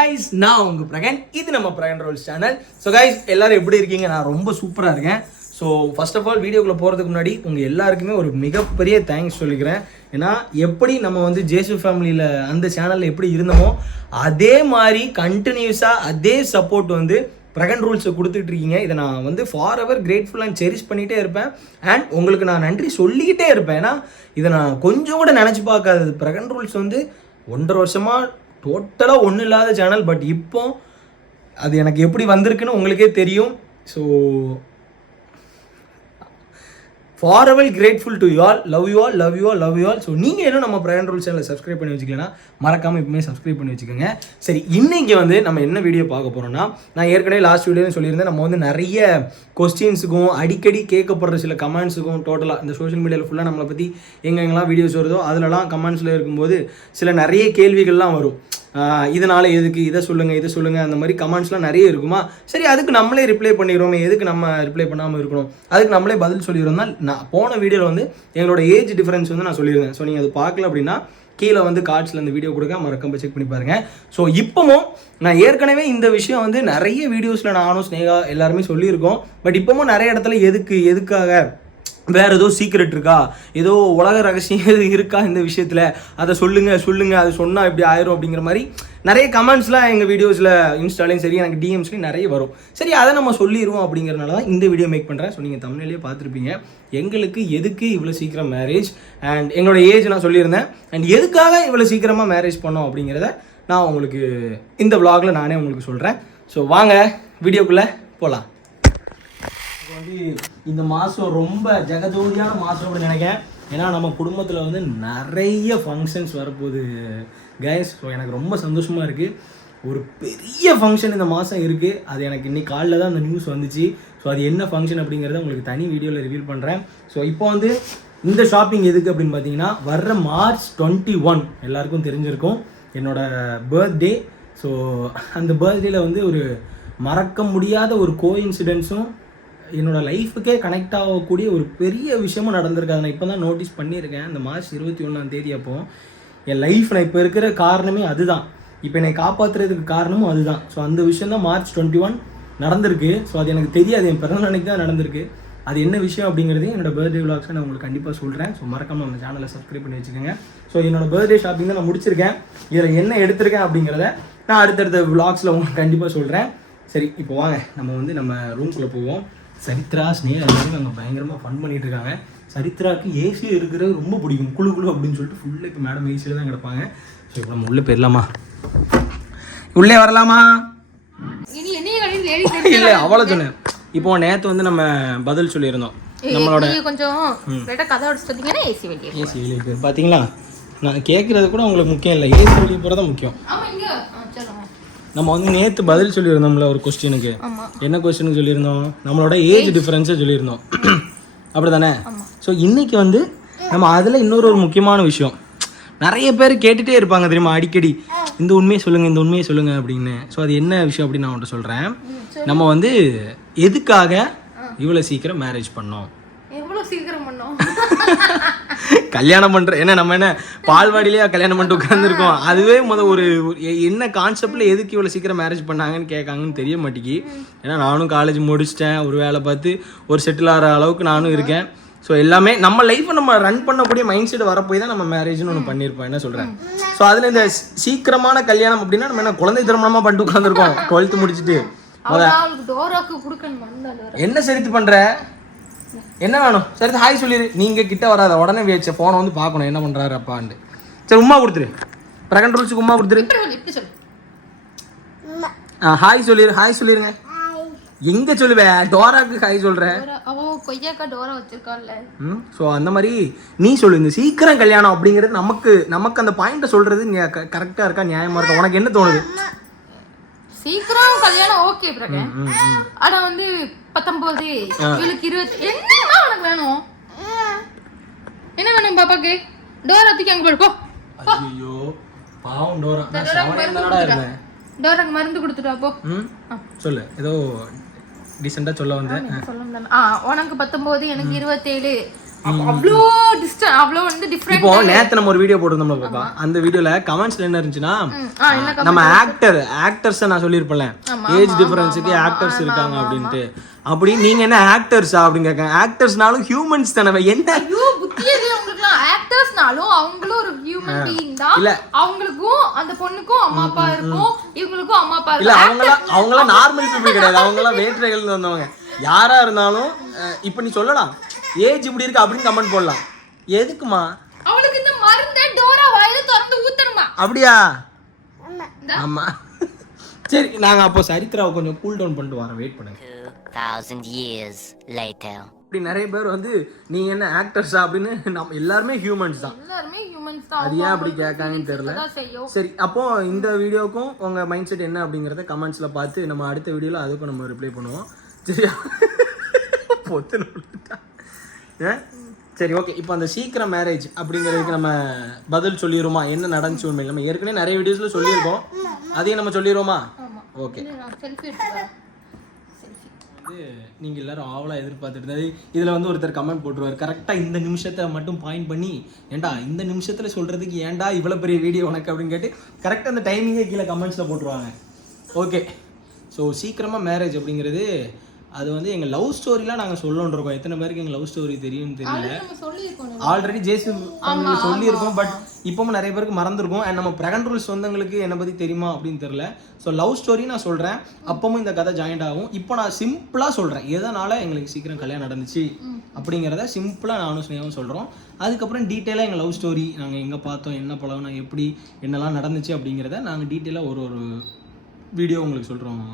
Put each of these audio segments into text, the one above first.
guys, நான் உங்க பிரகன். இது நம்ம Brihan Rolle's channel. So guys, எல்லாரும் எப்படி இருக்கீங்க? நான் ரொம்ப சூப்பராக இருக்கேன். ஸோ ஃபர்ஸ்ட் ஆஃப் ஆல் வீடியோக்குள்ளே போகிறதுக்கு முன்னாடி உங்கள் எல்லாருக்குமே ஒரு மிகப்பெரிய தேங்க்ஸ் சொல்லிக்கிறேன். ஏன்னா எப்படி நம்ம வந்து ஜேசு ஃபேமிலியில் அந்த சேனலில் எப்படி இருந்தோமோ அதே மாதிரி கண்டினியூஸாக அதே சப்போர்ட் வந்து பிரகன் ரூல்ஸை கொடுத்துட்டு இருக்கீங்க. இதை நான் வந்து for ever grateful and cherish பண்ணிகிட்டே இருப்பேன். அண்ட் உங்களுக்கு நான் நன்றி சொல்லிக்கிட்டே இருப்பேன். ஏன்னா இதை நான் கொஞ்சம் கூட நினச்சி பார்க்காதது. பிரகன் ரூல்ஸ் வந்து 1.5 வருஷமாக டோட்டலாக ஒன்றும் இல்லாத சேனல். பட் இப்போ அது எனக்கு எப்படி வந்திருக்குன்னு உங்களுக்கே தெரியும். So for ever grateful to you all. Love you all, love you all, love you all. So நீங்கள் இன்னும் நம்ம பிரகன் ரூல்ஸ் சேனலை சப்ஸ்கிரைப் பண்ணி வச்சுக்கலன்னா மறக்காமல் இப்போமே சப்ஸ்கிரைப் பண்ணி வச்சுக்கோங்க. சரி, இன்றைக்கி வந்து நம்ம என்ன வீடியோ பார்க்க போகிறோம்னா, நான் ஏற்கனவே லாஸ்ட் வீடியோன்னு சொல்லியிருந்தேன், நம்ம வந்து நிறைய கொஸ்டின்ஸுக்கும் அடிக்கடி கேட்கப்படுற சில கமெண்ட்ஸுக்கும் டோட்டலாக இந்த சோஷியல் மீடியாவில் ஃபுல்லாக நம்மளை பற்றி எங்கெங்கெல்லாம் வீடியோஸ் வருதோ அதிலலாம் கமெண்ட்ஸில் இருக்கும்போது சில நிறைய கேள்விகள்லாம் வரும். இதனால் எதுக்கு இதை சொல்லுங்கள் அந்த மாதிரி கமெண்ட்ஸ்லாம் நிறைய இருக்குமா. சரி, அதுக்கு நம்மளே ரிப்ளை பண்ணிடுறோமே, எதுக்கு நம்ம ரிப்ளை பண்ணாமல் இருக்கணும், அதுக்கு நம்மளே பதில் சொல்லிடுறோம் தான். நான் போன வீடியோவில் வந்து எங்களோட ஏஜ் டிஃப்ரென்ஸ் வந்து நான் சொல்லியிருந்தேன். ஸோ நீங்கள் அது பார்க்கல அப்படின்னா கீழே வந்து கார்ட்ஸில் அந்த வீடியோ கொடுக்க மறக்காம செக் பண்ணி பாருங்கள். ஸோ இப்போவும் நான் ஏற்கனவே இந்த விஷயம் வந்து நிறைய வீடியோஸில் நானும் ஸ்னேகா எல்லாருமே சொல்லியிருக்கோம். பட் இப்போவும் நிறைய இடத்துல எதுக்காக வேறு ஏதோ சீக்ரெட் இருக்கா, ஏதோ உலக ரகசியம் இருக்கா இந்த விஷயத்தில், அதை சொல்லுங்கள் அது சொன்னால் இப்படி ஆயிரும் அப்படிங்கிற மாதிரி நிறைய கமெண்ட்ஸ்லாம் எங்கள் வீடியோஸில் இன்ஸ்டாலையும் சரி எனக்கு டிஎம்ஸ்லையும் நிறைய வரும். சரி, அதை நம்ம சொல்லிடுவோம் அப்படிங்கிறனால தான் இந்த வீடியோ மேக் பண்ணுறேன். ஸோ நீங்கள் தமிழ்லேயே பார்த்துருப்பீங்க எங்களுக்கு எதுக்கு இவ்வளோ சீக்கிரம் மேரேஜ் அண்ட் எங்களோட ஏஜ் நான் சொல்லியிருந்தேன். அண்ட் எதுக்காக இவ்வளோ சீக்கிரமாக மேரேஜ் பண்ணோம் அப்படிங்கிறத நான் உங்களுக்கு இந்த vlogல நானே உங்களுக்கு சொல்கிறேன். ஸோ வாங்க வீடியோக்குள்ளே போகலாம். வந்து இந்த மாதம் ரொம்ப ஜெகஜோதியான மாதம் அப்படின்னு நினைக்கிறேன். ஏன்னா நம்ம குடும்பத்தில் வந்து நிறைய ஃபங்க்ஷன்ஸ் வரப்போகுது கைஸ். ஸோ எனக்கு ரொம்ப சந்தோஷமாக இருக்குது. ஒரு பெரிய ஃபங்க்ஷன் இந்த மாதம் இருக்குது. அது எனக்கு இன்னைக்கு காலையில் தான் அந்த நியூஸ் வந்துச்சு. ஸோ அது என்ன ஃபங்க்ஷன் அப்படிங்கிறத உங்களுக்கு தனி வீடியோவில் ரிவீல் பண்ணுறேன். ஸோ இப்போ வந்து இந்த ஷாப்பிங் எதுக்கு அப்படின்னு பார்த்தீங்கன்னா, வர்ற March 21 எல்லாருக்கும் தெரிஞ்சிருக்கும் என்னோடய பர்த்டே. ஸோ அந்த பர்த்டேயில் வந்து ஒரு மறக்க முடியாத ஒரு கோஇன்சிடென்ஸும் என்னோடய லைஃபுக்கே கனெக்ட் ஆகக்கூடிய ஒரு பெரிய விஷயமும் நடந்திருக்கு. அதை நான் இப்போ தான் நோட்டீஸ் பண்ணியிருக்கேன். இந்த March 21 அப்போது என் லைஃப் நான் இப்போ இருக்கிற காரணமே அதுதான். இப்போ என்னை காப்பாற்றுறதுக்கு காரணமும் அதுதான். ஸோ அந்த விஷயம் தான் March 21 நடந்திருக்கு. ஸோ அது எனக்கு தெரியாது, என் பிறந்த நாளைக்கு தான் நடந்திருக்கு. அது என்ன விஷயம் அப்படிங்கிறதையும் என்னோடய பர்த்டே விலாக்ஸை நான் உங்களுக்கு கண்டிப்பாக சொல்கிறேன். ஸோ மறக்காமல் நம்ம சேனலை சப்ஸ்கிரைப் பண்ணி வச்சுக்கோங்க. ஸோ என்னோடய பர்த்டே ஷாப்பிங் தான் நான் முடிச்சிருக்கேன். இதில் என்ன எடுத்திருக்கேன் அப்படிங்கிறத நான் அடுத்தடுத்த விலாக்ஸில் உங்களுக்கு கண்டிப்பாக சொல்கிறேன். சரி, இப்போ வாங்க நம்ம வந்து நம்ம ரூம்குள்ளே போவோம். சரித்ரா, ஸ்னேகா எல்லாரும் அங்கே பயங்கரமாக ஃபன் பண்ணிகிட்டு இருக்காங்க. சரித்ராவுக்கு ஏசி இருக்கிறது ரொம்ப பிடிக்கும். குழு அப்படின்னு சொல்லிட்டு ஃபுல்லாக இப்போ மேடம் ஏசியில் தான் கிடப்பாங்க. ஸோ இப்போ நம்ம உள்ளே போயிடலாமா? உள்ளே வரலாமா? இல்லை, அவ்வளோ சொன்னேன். இப்போ நேற்று வந்து நம்ம பதில் சொல்லியிருந்தோம் நம்மளோட ஏசி வெளியே போய் பார்த்தீங்களா. நான் கேட்குறது கூட உங்களுக்கு முக்கியம் இல்லை, ஏசி வெளியே போகிறது தான் முக்கியம். நம்ம வந்து நேற்று பதில் சொல்லியிருந்தோம்ல ஒரு கொஸ்டினுக்கு. என்ன கொஸ்டினுக்கு சொல்லியிருந்தோம்? நம்மளோட ஏஜ் டிஃப்ரென்ஸை சொல்லியிருந்தோம், அப்படி தானே? ஸோ இன்றைக்கி வந்து நம்ம அதில் இன்னொரு முக்கியமான விஷயம் நிறைய பேர் கேட்டுகிட்டே இருப்பாங்க தெரியுமா, அடிக்கடி இந்த உண்மையை சொல்லுங்கள் அப்படின்னு. ஸோ அது என்ன விஷயம் அப்படின்னு நான் உன்கிட்ட சொல்கிறேன். நம்ம வந்து எதுக்காக இவ்வளோ சீக்கிரம் மேரேஜ் பண்ணோம்? கல்யாணம் பண்ணுற என்ன நம்ம என்ன பால்வாடியிலேயே கல்யாணம் பண்ணிட்டு உட்காந்துருக்கோம். அதுவே ஒரு என்ன கான்செப்டில் எதுக்கு இவ்வளோ சீக்கிரம் மேரேஜ் பண்ணாங்கன்னு கேட்காங்கன்னு தெரிய மாட்டேங்கி. ஏன்னா நானும் காலேஜ் முடிச்சிட்டேன், ஒரு வேலை பார்த்து ஒரு செட்டில் ஆகிற அளவுக்கு நானும் இருக்கேன். ஸோ எல்லாமே நம்ம லைஃப்பை நம்ம ரன் பண்ணக்கூடிய மைண்ட் செட் வரப்போய் தான் நம்ம மேரேஜ்னு ஒன்று பண்ணியிருப்போம். என்ன சொல்கிறேன்? ஸோ அதில் இந்த சீக்கிரமான கல்யாணம் அப்படின்னா நம்ம என்ன குழந்தை திருமணமாக பண்ணிட்டு உட்காந்துருக்கோம் 12th முடிச்சுட்டு. என்ன சரித்து பண்ணுற? என்ன வேணும்? சரி, ஹாய் சொல்லிடு. நீங்கள் கிட்ட வராத, உடனே வச்ச ஃபோனை வந்து பார்க்கணும் என்ன பண்ணுறாரு அப்பான்னு. சரி, உமா கொடுத்துரு. பிரகன் ரூல்ஸுக்கு உமா கொடுத்துரு. ஹாய் சொல்லிடுங்க. எங்கே சொல்லுவேன்? டோராக்கு ஹாய் சொல்கிறேன். ஸோ அந்த மாதிரி நீ சொல்லு. இந்த சீக்கிரம் கல்யாணம் அப்படிங்கிறது நமக்கு அந்த பாயிண்ட்டை சொல்கிறது கரெக்டாக இருக்கா, நியாயமாக இருக்கா? உனக்கு என்ன தோணுது? சீக்கிரம் கல்யாணம் ஓகே பிரகன். ஆனா வந்து 19 இவளுக்கு 20 என்ன உனக்கு வேணும்? என்ன வேணும் பாப்பாக்கு? டோரா தூக்கி அங்க போடு போ. ஐயோ பாவம் டோரா. டோராக்கு மருந்து கொடுத்துட்டா போ. சொல்லு, ஏதோ டீசெண்டா சொல்ல வந்தேன். உனக்கு 19 எனக்கு 27. அவ்வளோ டிஸ்டன்ஸ், அவ்வளோ வந்து டிஃப்ரெண்ட். இப்போ நேத்து நம்ம ஒரு வீடியோ போட்டிருந்தோம்ல பாப்பா, அந்த வீடியோல கமெண்ட்ஸ்ல என்ன இருந்துச்சுன்னா, நம்ம ஆக்டர்ஸ் நான் சொல்லியிருப்பேன்ல, ஏஜ் டிஃபரன்ஸுக்கு ஆக்டர்ஸ் இருக்காங்க அப்படின்ட்டு. அப்படி நீங்க என்ன ஆக்டர்ஸா அப்படின்னு கேட்காங்க. ஆக்டர்ஸ்னாலும் ஹியூமன்ஸ் தானே, என்ன ஐயோ புத்தியது உங்களுக்குலாம். ஆக்டர்ஸ்னாலும் அவங்களும் ஒரு ஹியூமன் பீயிங் தான். அவங்களுக்கும் அந்த பொண்ணுக்கும் அம்மா அப்பா இருக்கும், இவங்களுக்கும் அம்மா அப்பா இல்ல. இருக்கும். அவங்களாம் நார்மல் பீப்புள் கிடையாது, அவங்களாம் வேற்றைகள் வந்தவங்க. யாரா இருந்தாலும் இப்ப நீ சொல்லலாம் ஏஜ் இப்படி இருக்கு அப்படின்னு கமெண்ட் போடலாம். எதுக்குமா அவளுக்கு இந்த மருந்தை டோரா வாயில திறந்து ஊத்தணுமா? அப்படியா? ஆமா. சரி, நாங்க அப்போ சரித்ராவை கொஞ்சம் கூல் டவுன் பண்ணிட்டு வரோம், வெயிட் பண்ணுங்க. 2000 years later. இப்படி நிறைய பேர் வந்து நீங்க என்ன ஆக்டர்ஸா அப்படின்னு, நம்ம எல்லாருமே ஹியூமன்ஸ் தான். எல்லாருமே ஹியூமன்ஸ் தான். அது ஏன் அப்படி கேட்காங்கன்னு தெரியல. சரி, அப்போ இந்த வீடியோக்கும் உங்க மைண்ட் செட் என்ன அப்படிங்கறத கமெண்ட்ஸ்ல பார்த்து நம்ம அடுத்த வீடியோல அதுக்கும் நம்ம ரிப்ளை பண்ணுவோம். சரியா? சரி, ஓகே. இப்போ அந்த சீக்கிரம் மேரேஜ் அப்படிங்கிறதுக்கு நம்ம பதில் சொல்லிடுவோமா? என்ன நடந்துச்சு உண்மையில்? நம்ம ஏற்கனவே நிறைய வீடியோஸ்ல சொல்லியிருக்கோம், அதையும் நம்ம சொல்லிடுவோமா? ஓகே. நீங்க எல்லாரும் ஆவலா எதிர்பார்த்துட்டு இருந்தது. இதுல வந்து ஒருத்தர் கமெண்ட் போட்டுருவார், கரெக்டா இந்த நிமிஷத்தை மட்டும் பாயிண்ட் பண்ணி, ஏன்டா இந்த நிமிஷத்துல சொல்றதுக்கு ஏன்டா இவ்வளவு பெரிய வீடியோ உனக்கு அப்படின்னு கேட்டு கரெக்டா அந்த டைமிங்கே கீழே கமெண்ட்ஸ்ல போட்டுருவாங்க. ஓகே. ஸோ சீக்கிரமா மேரேஜ் அப்படிங்கிறது அது வந்து எங்கள் லவ் ஸ்டோரிலாம் நாங்கள் சொல்லணுன்னு இருக்கோம். எத்தனை பேருக்கு எங்கள் லவ் ஸ்டோரி தெரியும்னு தெரியல. ஆல்ரெடி ஜேசு சொல்லியிருக்கோம், பட் இப்பவும் நிறைய பேருக்கு மறந்துருக்கும். அண்ட் நம்ம பிரகன் ரூல்ஸ் சொந்தங்களுக்கு என்னை பற்றி தெரியுமா அப்படின்னு தெரியல. ஸோ லவ் ஸ்டோரி நான் சொல்கிறேன், அப்பவும் இந்த கதை ஜாயிண்ட் ஆகும். இப்போ நான் சிம்பிளாக சொல்கிறேன் எதனால் எங்களுக்கு சீக்கிரம் கல்யாணம் நடந்துச்சு அப்படிங்கிறத சிம்பிளாக நானும் ஸ்னேகாவும் சொல்கிறோம். அதுக்கப்புறம் டீட்டெயிலாக எங்கள் லவ் ஸ்டோரி, நாங்கள் எங்கே பார்த்தோம், என்ன பழகினோம், எப்படி என்னெல்லாம் நடந்துச்சு அப்படிங்கிறத நாங்கள் டீட்டெயிலாக ஒரு வீடியோ உங்களுக்கு சொல்கிறோம்.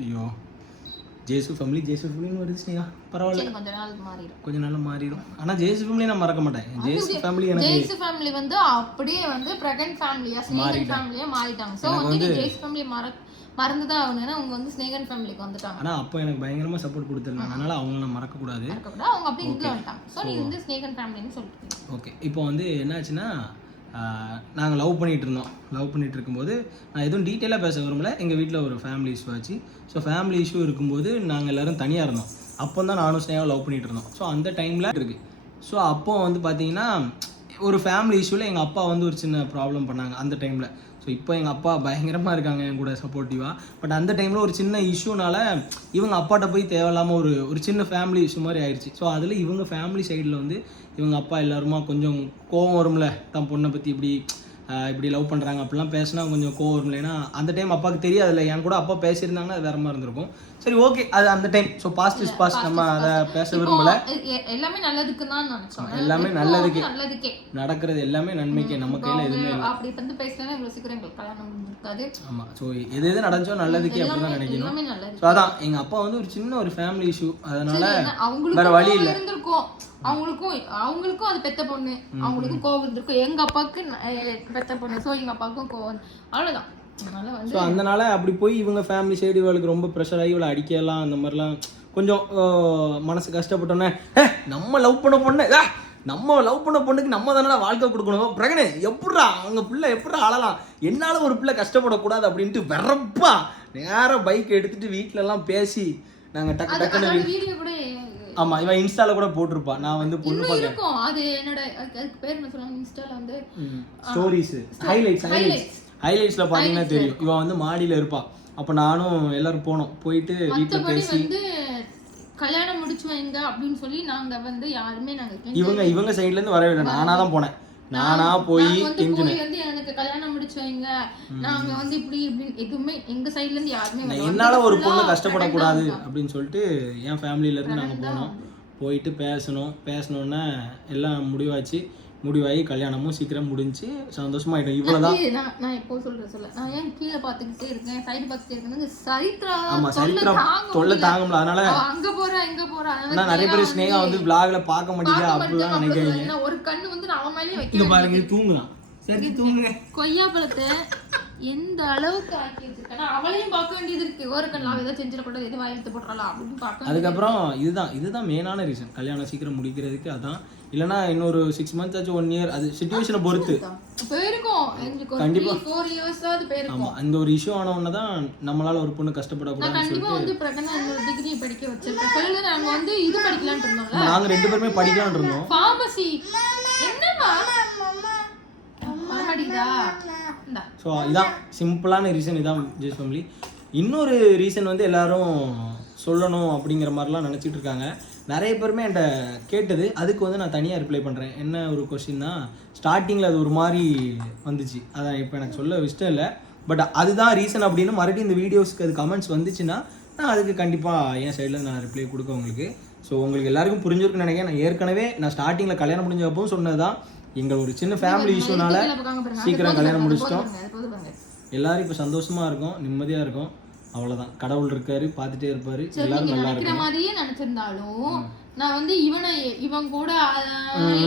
ஐயோ, ஜேசு ஃபேமிலின்னு வருது ஸ்னேகா, பரவாயில்ல, கொஞ்ச நாள் மாறிடும். ஆனா ஜேசு ஃபேமிலி நான் மறக்க மாட்டேன். ஜேசு ஃபேமிலி எனக்கு ஜேசு ஃபேமிலி வந்து அப்படியே வந்து பிரகன் ஃபேமிலியா ஸ்னேகன் ஃபேமிலியா மாறிட்டாங்க. சோ வந்து ஜேசு ஃபேமிலி மறந்துதான் ஆகணும்னா அவங்க வந்து ஸ்னேகன் ஃபேமிலிக்கு வந்துட்டாங்க. ஆனா அப்போ எனக்கு பயங்கரமா சப்போர்ட் கொடுத்துருந்தாங்க, அதனால அவங்கள நான் மறக்க கூடாது. அவங்க அப்படியே இதுல வந்துட்டாங்க. சோ நீ வந்து ஸ்னேகன் ஃபேமிலின்னு சொல்லிட்டு. ஓகே. இப்போ வந்து என்னாச்சுன்னா, நாங்கள் லவ் பண்ணிகிட்டு இருக்கும்போது நான் எதுவும் டீட்டெயிலாக பேச விரும்பல. எங்கள் வீட்டில் ஒரு ஃபேமிலி இஷ்யூ ஆச்சு. ஸோ ஃபேமிலி இஷ்யூ இருக்கும்போது நாங்கள் எல்லோரும் தனியாக இருந்தோம். அப்போ தான் நானும் ஸ்னேகாவும் லவ் பண்ணிகிட்டு இருந்தோம். ஸோ அந்த டைமில் இருக்குது. ஸோ அப்போ வந்து பார்த்தீங்கன்னா ஒரு ஃபேமிலி இஷ்யூவில் எங்கள் அப்பா வந்து ஒரு சின்ன ப்ராப்ளம் பண்ணாங்க அந்த டைமில். ஸோ இப்போ எங்கள் அப்பா பயங்கரமாக இருக்காங்க என் கூட சப்போர்ட்டிவாக. பட் அந்த டைமில் ஒரு சின்ன இஷ்யூனால இவங்க அப்பாட்ட போய் தேவையில்லாமல் ஒரு சின்ன ஃபேமிலி இஷ்யூ மாதிரி ஆயிடுச்சு. ஸோ அதில் இவங்க ஃபேமிலி சைடில் வந்து இவங்க அப்பா எல்லாருமா கொஞ்சம் கோவம் வரும்ல, தான் பொண்ணை பற்றி இப்படி லவ் பண்ணுறாங்க அப்படிலாம் பேசினா கொஞ்சம் கோவம் வரும்ல. ஏன்னா அந்த டைம் அப்பாவுக்கு தெரியாதுல்ல, என் கூட அப்பா பேசியிருந்தாங்கன்னா அது வேற மாதிரி இருந்திருக்கும். சரி, ஓகே, அது அந்த time. So past is past, நம்ம அதை பேச விரும்பல. எல்லாமே நல்லதுக்கு தான் நினைச்சோம். எல்லாமே நல்லதுக்கே நடக்கிறது, எல்லாமே நன்மைக்கே. நம்ம கையில் எதுவுமே இல்லை. அப்படி வந்து பேசினா இவ்வளோ சீக்கிரம் எங்களுக்கு கல்யாணம் இருக்காது. ஆமாம். ஸோ எது நடந்துச்சோ நல்லதுக்கே அப்படி தான் நினைக்கணும். ஸோ அதான் எங்கள் அப்பா வந்து ஒரு சின்ன ஒரு ஃபேமிலி இஷ்யூ, அதனால வேற வழி இல்லை. அவங்களுக்கும் அது பெத்த பொண்ணு, அவங்களுக்கும் கோவம் இருக்கும். எங்க அப்பாவுக்கு பெத்த பொண்ணு, சோ எங்க அப்பாவுக்கும் கோவம், அவ்வளவுதான். ஸோ அதனால அப்படி போய் இவங்க ஃபேமிலி சைடு இவளுக்கு ரொம்ப ப்ரெஷர் ஆகி இவளை அடிக்கலாம், அந்த மாதிரிலாம் கொஞ்சம் மனசு கஷ்டப்பட்டோன்னே, நம்ம லவ் பண்ண பொண்ணுக்கு நம்ம தானே வாழ்க்கை கொடுக்கணும். பிரகனே எப்படா அவங்க பிள்ளை எப்படா அழலாம், என்னால் ஒரு பிள்ளை கஷ்டப்படக்கூடாது அப்படின்ட்டு வெறப்பா நேராக பைக் எடுத்துட்டு வீட்டிலலாம் பேசி நாங்கள் டக்குன்னு வீடியோ கூட, ஆமா, இவன் இன்ஸ்டால கூட போட்டிருப்பா. நான் வந்து பொண்ணு பார்க்க, அது என்னோட அதுக்கு பேர் என்ன சொல்றாங்க, இன்ஸ்டால வந்து ஸ்டோரிஸ் ஹைலைட்ஸ்ல பாத்தீங்கன்னா தெரியும். இவன் வந்து மாடியில இருப்பா. அப்ப நானும் எல்லாரும் போனோம், போயிட்டு வீட்டுல பேசி வந்து கல்யாணம் முடிச்சு வைங்க அப்படின்னு சொல்லி நாங்க வந்து யாருமே இவங்க சைடுல இருந்து வரவே இல்லை, நானா தான் போனேன். நானா போய் வந்து எனக்கு கல்யாணம் முடிச்சு வைங்க, நாங்க வந்து இப்படி எதுவுமே எங்க சைடுல இருந்து யாருமே என்னால ஒரு பொண்ணு கஷ்டப்படக்கூடாது அப்படின்னு சொல்லிட்டு என் ஃபேமிலியில இருந்து நாங்க போனோம். போயிட்டு பேசணும்னா எல்லாம் முடிவாகி கல்யாணமும் சீக்கிரம் முடிஞ்சு சந்தோஷமாயிட்டோம். இவ்வளவுதான். நான் எப்போ சொல்றேன், நான் ஏன் கீழே பாத்துக்கிட்டே இருக்கேன், சைடு பாத்துட்டே இருக்கேன். சரித்ரா தொல்லை தாங்க முடியல, அதனால அங்க போறேன். நான் நிறைய பேர் ஸ்னேகா வந்து vlogல பார்க்க மாட்டேங்குது அப்படிலாம் நினைக்கிறீங்க. ஒரு கண்ணு வந்து அவன் மேலயே வைக்க பாருங்க, தூங்குறான். சரி தூங்குங்க. கொய்யா பழத்தை எந்த அளவுக்கு ஆக்கி வச்சிருக்கா, அவளையும் பார்க்க வேண்டியது இருக்கு. ஒரு கண்ணு அவ ஏதாவது செஞ்சிடக்கூடாது, எது வாயிலத்து போட்டுறலாம் அப்படின்னு பார்க்க. அதுக்கப்புறம் இதுதான் மெயினான ரீசன் கல்யாணம் சீக்கிரம் முடிக்கிறதுக்கு. அதான் இல்லைனா இன்னொரு 6 months ஆச்சு 1 year அது சுச்சுவேஷனை பொறுத்து போயிருக்கோம் எங்களுக்கு ஒரு கண்டிப்பா. 3-4 years ஆவது போயிருக்கோம். ஆமாம் அந்த ஒரு இஷ்யூ ஆன உடனே தான் நம்மளால ஒரு பொண்ணு நான் கஷ்டப்படக்கூடாதுன்னு கண்டிப்பா சொல்லிட்டு வந்து பிரகனா இன்னொரு டிகிரி படிக்க வச்சிருக்கேன். சொல்லு நாங்க வந்து இது படிக்கலாம்னு இருந்தோம்ல. நாங்கள் 2 பேருமே படிக்கலாம்னு இருந்தோம். ஃபார்மசி. என்னம்மா? வரமாட்டீதா? இந்தா. ஸோ இதான் சிம்பிளான ரீசன் இதான் ஜெஸ் ஃபேமிலி. இன்னொரு ரீசன் வந்து எல்லாரும் சொல்லணும் அப்படிங்கிற மாதிரிலாம் நினச்சிட்டு இருக்காங்க. நிறைய பேருமே என்கிட்ட கேட்டது, அதுக்கு வந்து நான் தனியாக ரிப்ளை பண்ணுறேன். என்ன ஒரு கொஸ்டின்னா, ஸ்டார்டிங்கில் அது ஒரு மாதிரி வந்துச்சு, அதான் இப்போ எனக்கு சொல்ல இஷ்டம் இல்லை. பட் அதுதான் ரீசன் அப்படின்னு மறுபடியும் இந்த வீடியோஸ்க்கு அது கமெண்ட்ஸ் வந்துச்சுன்னா நான் அதுக்கு கண்டிப்பாக என் சைடில் நான் ரிப்ளை கொடுக்க உங்களுக்கு. ஸோ உங்களுக்கு எல்லாருக்கும் புரிஞ்சிருக்குன்னு நினைக்கிறேன். நான் ஏற்கனவே ஸ்டார்டிங்கில் கல்யாணம் முடிஞ்சப்பவும் சொன்னது தான், எங்கள் ஒரு சின்ன ஃபேமிலி இஷ்யூனால சீக்கிரம் கல்யாணம் முடிச்சிட்டோம். எல்லாரும் இப்போ சந்தோஷமாக இருக்கும், நிம்மதியாக இருக்கும். அவ்வளோதான். கடவுள் இருக்காரு, பார்த்துட்டே இருப்பாரு, எல்லாரும் நல்லா நினைக்கிற இருக்கும். மாதிரியே நினைச்சிருந்தாலும் நான் வந்து இவன் கூட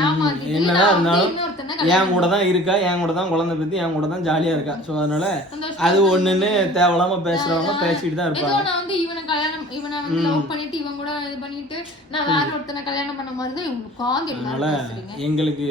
ஏமாத்திட்டு என்னதான் நான் வந்து இருந்தாலும் இன்னொருத்தனை என் கூட தான் இருக்கா, என் கூட தான் குழந்தை பற்றி, என் கூட தான் ஜாலியாக இருக்கா. ஸோ அதனால அது ஒன்றுன்னு தேவையில்லாமல் பேசுகிறவங்க பேசிட்டு தான் ஏதோ இருப்பாங்க. நான் வந்து இவனை வந்து லவ் பண்ணிட்டு இவன் கூட இது பண்ணிட்டு நான் வேற ஒருத்தனை கல்யாணம் பண்ண மாதிரி தான் இவங்க உட்காந்து அதனால எங்களுக்கு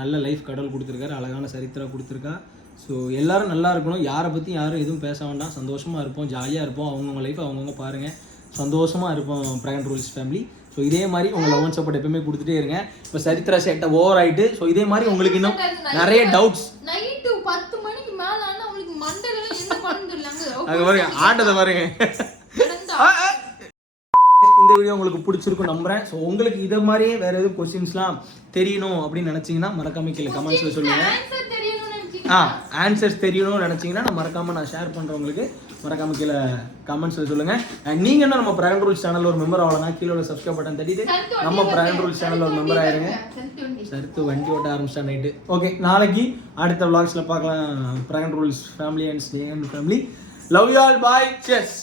நல்ல லைஃப் கடவுள் கொடுத்துருக்காரு, அழகான சரித்திரம் கொடுத்துருக்கா. ஸோ எல்லாரும் நல்லா இருக்கணும். யாரை பற்றி யாரும் எதுவும் பேச வேண்டாம். சந்தோஷமாக இருப்போம், ஜாலியாக இருப்போம். அவங்கவுங்க லைஃப் அவங்கவுங்க பாருங்கள், சந்தோஷமாக இருப்போம் பிரகன் ரூல்ஸ் ஃபேமிலி. ஸோ இதே மாதிரி உங்கள் லவ் அண்ட் சப்போர்ட் எப்பவுமே கொடுத்துட்டே இருங்க. இப்போ சரித்திரா சேட்டை ஓவர் ஆகிட்டு. ஸோ இதே மாதிரி உங்களுக்கு இன்னும் நிறைய டவுட்ஸ் நைட்டு 10 மணிக்கு மேல ஆனா உங்களுக்கு மண்டல என்ன பண்ணுறாங்க அங்கே பாருங்க, ஆட்டத்தை பாருங்க. இந்த வீடியோ உங்களுக்கு பிடிச்சிருக்கும் நம்புறேன். ஸோ உங்களுக்கு இதை மாதிரியே வேற எதுவும் கொஸ்டின்ஸ்லாம் தெரியணும் அப்படின்னு நினச்சிங்கன்னா மறக்காம கீழே கமெண்ட்ஸில் சொல்லுங்கள். ஆன்சர்ஸ் தெரியணும்னு நினச்சிங்கன்னா நான் மறக்காமல் நான் ஷேர் பண்ணுறவங்களுக்கு மறக்காம கீழே கமெண்ட்ஸில் சொல்லுங்கள். அண்ட் நீங்கள் என்ன நம்ம பிரகன் ரூல்ஸ் சேனல் ஒரு மெம்பர் ஆகலன்னா கீழே ஒரு சப்ஸ்கிரைப் பட்டன் தட்டிட்டு நம்ம பிரகன் ரூல்ஸ் சேனல் ஒரு மெம்பர் ஆயிருங்க. சருத்து வண்டி ஓட்ட ஆரம்பிச்சா நைட்டு. ஓகே, நாளைக்கு அடுத்த vlogsல பார்க்கலாம். பிரகன் ரூல்ஸ் family and Snehan family. Love you all, bye, chess.